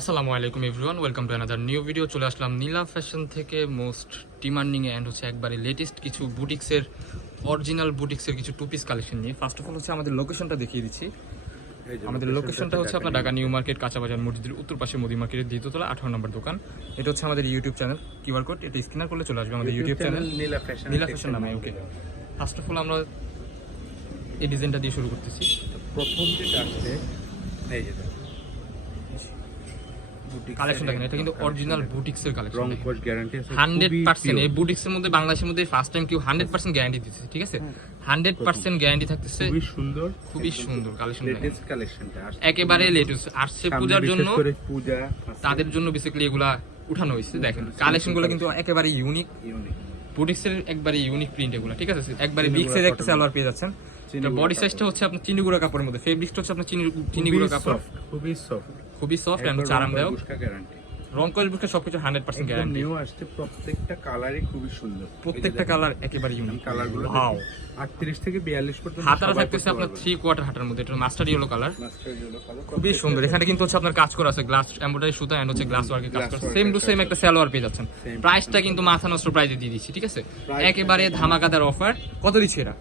আসসালামু আলাইকুম everyone, welcome to another new video. চলে আসলাম নীলা ফ্যাশন থেকে মোস্ট ডিমান্ডিং অ্যান্ড হচ্ছে একবারে লেটেস্ট কিছু বুটিক্সের অরিজিনাল বুটিক্সের কিছু টু পিস কালেকশন নিয়ে। ফার্স্ট অফ অল হচ্ছে আমাদের লোকেশনটা দেখিয়ে দিচ্ছি। আমাদের লোকেশনটা হচ্ছে আপনার ঢাকা নিউ মার্কেট, কাঁচাবাজার মসজিদের উত্তর পাশে মোদি মার্কেটের দ্বিতীয়তলা 18 নম্বর দোকান। এটা হচ্ছে আমাদের ইউটিউব চ্যানেল, কিউআর কোড এটা স্ক্যানার করলে চলে আসবে আমাদের ইউটিউব চ্যানেল নীলা ফ্যাশন নামে। ওকে, ফার্স্ট অফ অল আমরা এই ডিজাইনটা দিয়ে শুরু করতেছি। প্রথম যেটা আসছে এই যে কালেকশন দেখেন, এটা কিন্তু অরিজিনাল বুটিক্সের কালেকশন, রং কোশ গ্যারান্টি আছে 100%। এই বুটিক্সের মধ্যে বাংলাদেশের মধ্যে ফার্স্ট টাইম কেউ 100% গ্যারান্টি দিতেছে, ঠিক আছে? 100% গ্যারান্টি থাকতেছে। খুবই সুন্দর কালেকশন, লেটেস্ট কালেকশনটা আসছে একেবারে লেটেস্ট আসছে পূজার জন্য। পূজা তাদের জন্য বেসিক্যালি এগুলা উঠানো হয়েছে। দেখেন কালেকশনগুলো কিন্তু একেবারে ইউনিক, বুটিক্সের একবারে ইউনিক প্রিন্ট এগুলো, ঠিক আছে? একবারে বিগ সাইজ একটা সালোয়ার পেয়ে যাচ্ছেন। এটা বডি সাইজটা হচ্ছে আপনার চিনিগুড়া কাপড়ের মধ্যে, ফেব্রিকটা হচ্ছে আপনার চিনিগুড়া কাপড়, খুবই সফট এন্ড আরামদায়ক। গ্যারান্টি রং কস বুশকা সবকিছু 100% গ্যারান্টি। নিউ আসছে, প্রত্যেকটা কালারই খুবই সুন্দর, প্রত্যেকটা কালার একেবারে ইউনিক কালারগুলো। ওয়াও, 38 থেকে 42 পর্যন্ত হাতাটা থাকতেছে আপনার 3/4 হাতার মধ্যে। এটা master yellow colour, master yellow colour, খুবই সুন্দর। এখানে কিন্তু হচ্ছে আপনার কাজ করা আছে, গ্লাস এমব্রয়ডারি সুতা এন্ড হচ্ছে গ্লাস ওয়ার্কের কাজ করা। সেম টু সেম একটা সালোয়ার পেয়ে যাচ্ছেন। প্রাইসটা কিন্তু মাথা নষ্ট প্রাইসে দিয়ে দিচ্ছি, ঠিক আছে? একেবারে ধামাকাদার অফার। কত দিচ্ছি এটা?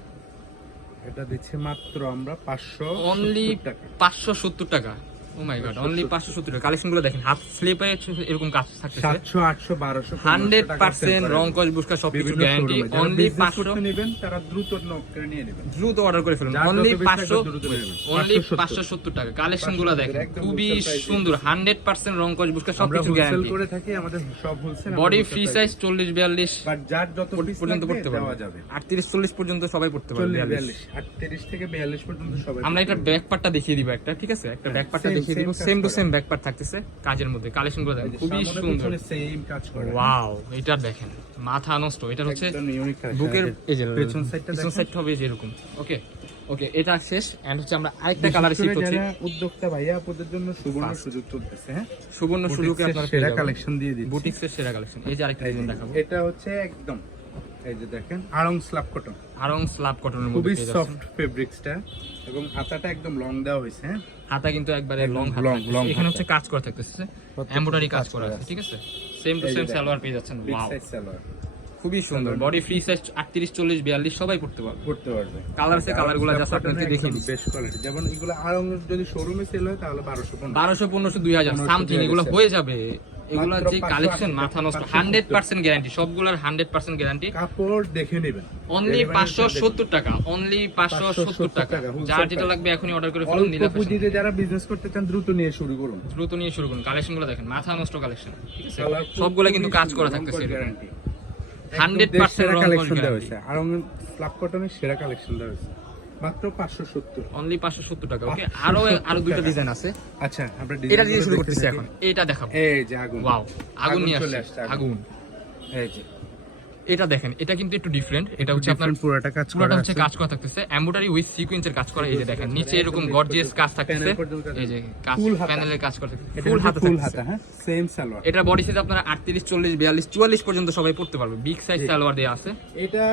এটা দিচ্ছে মাত্র আমরা 500 অনলি 570 টাকা। ও মাই গড, অনলি 570 টাকা। কালেকশনগুলো দেখেন, হাত স্লিপে এরকম কাজ থাকতেছে। 700 800 1200 100% রং কস বুশকা সবকিছু গ্যারান্টি। অনলি 500 নেবেন, তারা দ্রুত নক করে নিয়ে নেবেন, দ্রুত অর্ডার করে ফেলুন। অনলি 570 টাকা। কালেকশনগুলো দেখেন, খুবই সুন্দর। 100% রং কস বুশকা সবকিছু গ্যারান্টি করে থাকি। আমাদের সব wholesale, body free size 40 42 but যার যত পিস পর্যন্ত পড়তে দেওয়া পারবে। যাবে। 38 40 পর্যন্ত সবাই পড়তে পারবে। 38 থেকে 42 পর্যন্ত সবাই। আমরা এটা ব্যাক পার্টটা দেখিয়ে দিব একটা, ঠিক আছে? একটা ব্যাক পার্টটা দেখিয়ে দিব। Same to same back part থাকতেছে কাজের মধ্যে। কালেকশনগুলো দেখেন, খুবই সুন্দর। সেম কাজ করে। ওয়াও, এটা দেখেন মাথা নষ্ট। এটা হচ্ছে বুকের এই যে পেছন সাইডটা, পেছন সাইডটা হবে এরকম। ওকে ওকে, এটা শেষ। এন্ড হচ্ছে আমরা আরেকটা কালার শিফট করছি। উদ্যোক্তা ভাইয়া আপনাদের জন্য সুবর্ণ সুযোগ চলতেছে। হ্যাঁ, সুবর্ণ সুযোগে আপনারা সেরা কালেকশন দিয়ে দিচ্ছি, বুটিক্সের সেরা কালেকশন। এই যে আরেকটা ডিজাইন দেখাবো। এটা হচ্ছে একদম এই যে দেখেন আড়ং স্ল্যাব কটন, আড়ং স্ল্যাব কটনের মধ্যে খুবই পেয়ে সফট যাচ্ছেন। ফেব্রিক্সটা, এবং হাতাটা একদম লং দেওয়া হয়েছে। হ্যাঁ, হাতা কিন্তু একবারে লং হাতা। লং এখানে হচ্ছে কাজ করা থাকতেছে, এমব্রয়ডারি কাজ করা আছে, ঠিক আছে? সেম টু সেম সালোয়ার পেয়ে যাচ্ছেন। বিগ ওয়াও, সাইজ সালোয়ার, খুবই সুন্দর। বডি ফ্রি সাইজ 38 40 42 সবাই পড়তে পারবে। কালার আছে, কালারগুলো জাস্ট আপনাদের দেখিয়ে দিচ্ছি। Best quality. যেমন এগুলো আড়ং যদি শোরুমে সেল হয় তাহলে 1200 1500 2000 সামথিং এগুলো হয়ে যাবে। এগুলা যে কালেকশন মাথা নষ্ট। 100% গ্যারান্টি, সবগুলোর 100% গ্যারান্টি। কাপড় দেখে নেবেন। অনলি 570 টাকা, অনলি 570 টাকা। যার যেটা লাগবে এখনই অর্ডার করে ফেলুন। নীলা ফ্যাশন পুঁজিতে যারা বিজনেস করতে চান দ্রুত নিয়ে শুরু করুন, দ্রুত নিয়ে শুরু করুন। কালেকশনগুলো দেখেন, মাথা নষ্ট কালেকশন, ঠিক আছে? সবগুলো কিন্তু কাজ করা থাকতেছে, গ্যারান্টি 100% রং কালেকশন কস দেওয়া গ্যারান্টি। হয়েছে। আড়ং স্ল্যাব কটনের সেরা কালেকশন দেওয়া হয়েছে মাত্র 570, অনলি 570 টাকা। ওকে, আরো দুটো ডিজাইন আছে। আচ্ছা, আমরা এটা দিয়ে শুরু করতেছি এখন। এটা দেখাবো। এই যে আগুন, ওয়াও, আগুন নিয়ে চলে আসছে, আসছে আগুন। এই যে এটা দেখেন, এটা কিন্তু একটু ডিফারেন্ট। এটা হচ্ছে আপনার পুরোটা কাজ পুরোটা করা হচ্ছে কাজ করা থাকতেছে, এমব্রয়ডারি উইথ সিকোয়েন্সের কাজ করা। এই যে দেখেন নিচে এরকম গর্জিয়াস কাজ থাকতেছে। এই যে কাজ, প্যানেলের কাজ করা থাকতেছে, ফুল হাতা। হ্যাঁ, সেম সালোয়ার। এটা বডি সাইজ আপনারা 38 40 42 44 পর্যন্ত সবাই পড়তে পারবে। বিগ সাইজ সালোয়ার দেয়া আছে। এটা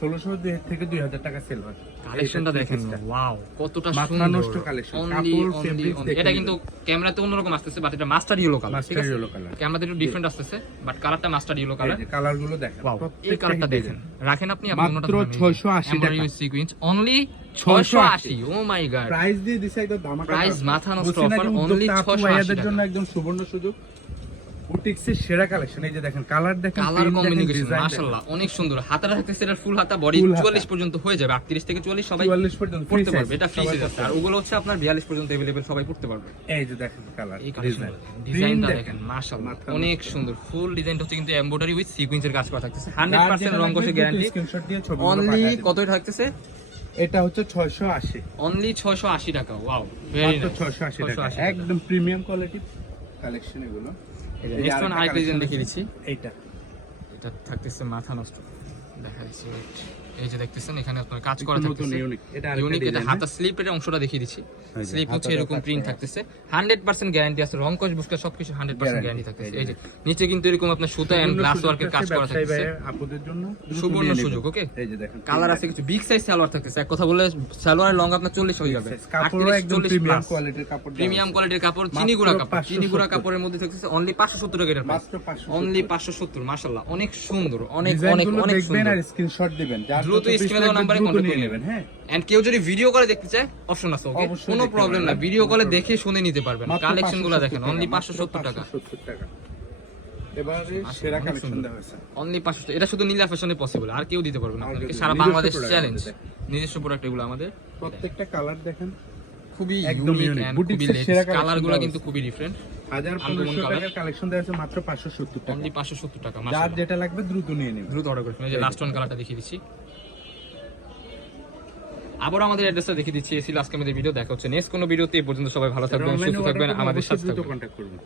1600 থেকে 2000 টাকা সেল হয়। কালেকশনটা দেখেন, ওয়াও কতটা মাথা সুন্দর। নষ্ট কালেকশন। কাপড় ফেব্রিক দেখেন, এটা কিন্তু ক্যামেরাতে অন্যরকম আসতেছে, বাট এটা মাস্টার ইয়েলো কালার, ঠিক মাস্টার আছে? ইয়েলো কালার, ক্যামেরাতে একটু ডিফারেন্ট আসতেছে, বাট কালারটা মাস্টার ইয়েলো কালার। এই কালার গুলো দেখেন, ওয়াও, এই কালারটা দেখেন। রাখেন আপনি মাত্র 680 টাকা। Sequence only 680। ও মাই গড, প্রাইস দিয়ে দিছে একদম ধামাকা প্রাইস মাথা নষ্ট বলছি না অফার। যে অনলি উদ্যোক্তা আপু 680 ভাইয়াদের টাকা। জন্য একদম সুবর্ণ সুযোগ। বুটিক্সের সেরা কালেকশন। এই যে দেখেন কালার, দেখেন কালার print দেখেন, কম্বিনেশন design মাশাআল্লাহ অনেক সুন্দর। হাতাটা থাকতেছে এটা ফুল হাতা, বডি Full হাতা। 44 পর্যন্ত হয়ে যাবে। 38 থেকে 44 সবাই 44 পর্যন্ত পড়তে free পারবে। size, এটা ফ্রি সবাই সাইজ আছে। আর ওগুলো হচ্ছে আপনার 42 পর্যন্ত अवेलेबल, সবাই পড়তে পারবে। এই যে দেখেন কালার, এই কালেকশন ডিজাইনটা দেখেন মাশাআল্লাহ অনেক সুন্দর। ফুল ডিজাইনটা হচ্ছে কিন্তু এমব্রয়ডারি উইথ সিকোয়েন্সের কাজ করা থাকতেছে। 100% রং কষে গ্যারান্টি। স্ক্রিনশট দিয়ে ছবি অনলি কত থাকতেছে? এটা হচ্ছে 680, অনলি 680 টাকা। ওয়াও, ভেরি মাত্র 680 টাকা, একদম প্রিমিয়াম কোয়ালিটি কালেকশন এগুলো। নেক্সট আরেকটা ডিজাইন দেখিয়ে দিচ্ছি। এইটা এটা থাকতেছে মাথা নষ্ট, দেখা যাচ্ছে এই যে দেখতেছেন এখানে আপনার কাজ করা থাকতেছে এটা ইউনিক। এটা হাতা স্লিপের অংশটা দেখিয়ে দিচ্ছি। স্লিপ হচ্ছে এরকম প্রিন্ট থাকতেছে, 100% গ্যারান্টি আছে, রং কস বুস্টার সবকিছু 100% গ্যারান্টি থাকতেছে। এই যে নিচে কিন্তু এরকম আপনার সুতা এন্ড গ্লাস ওয়ার্কের কাজ করা থাকতেছে, আপুদের জন্য সুবর্ণ সুযোগ। ওকে, এই যে দেখেন কালার আছে কিছু, বিগ সাইজ সালোয়ার থাকতেছে। এক কথা বলে সালোয়ারের লং আপনার 40 হয়ে যাবে, কাপড় একদম প্রিমিয়াম কোয়ালিটির কাপড়, প্রিমিয়াম কোয়ালিটির কাপড়, চিনিগুড়া কাপড়, চিনিগুড়া কাপড়ের মধ্যে থাকতেছে অনলি 570 টাকা। এটার মাত্র 500, অনলি 570। মাশাআল্লাহ, অনেক সুন্দর, অনেক অনেক অনেক দেখবেন সুন্দর। আর স্ক্রিনশট দিবেন, যার দ্রুত স্ক্রিনে দেওয়া নম্বরে কন্টাক্ট করে নেবেন। হ্যাঁ, এন্ড কেউ যদি ভিডিও করে দেখতে চায় অপশন আছে, ওকে, অবশ্যই কোনো দেখতে প্রবলেম না, পারবেন। ভিডিও কলে দেখে শুনে নিতে পারবেন। মাত্র কালেকশনগুলো 570 দেখেন, অনলি 570 টাকা। 570 টাকা। এবারে সেরা অনেক কালেকশন সুন্দর। দেওয়া হয়েছে। অনলি 500। এটা শুধু নীলা ফ্যাশনে পসিবল, আর কেউ দিতে পারবে না আর আপনাদেরকে। কেউ সারা দিতে- বাংলাদেশ নিজস্ব চ্যালেঞ্জ, product নিজস্ব প্রোডাক্ট এগুলো আমাদের। প্রত্যেকটা কালার দেখেন খুবই একদম ইউনিক unique। এন্ড Boutique খুবই এর সেরা লেটেস্ট। collection কালারগুলো দেওয়া কিন্তু হয়েছে। খুবই ডিফারেন্ট। 1500 colour। টাকার কালেকশন দেওয়া হয়েছে মাত্র 570 টাকা। অনলি 570 টাকা। যার মাশাআল্লাহ, যেটা লাগবে দ্রুত নিয়ে নেবেন। দ্রুত অর্ডার করুন। এই যে লাস্ট ওয়ান কালারটা দেখিয়ে দিচ্ছি। আবার আমাদের অ্যাড্রেসটা দেখিয়ে দিচ্ছি। এই ছিল আজকে আমাদের ভিডিও। দেখা হচ্ছে নেক্সট কোনো ভিডিওতে। এই পর্যন্ত সবাই ভালো থাকবেন, সুস্থ থাকবেন, আমাদের সাথে দ্রুত থাকবেন। কন্টাক্ট করবেন।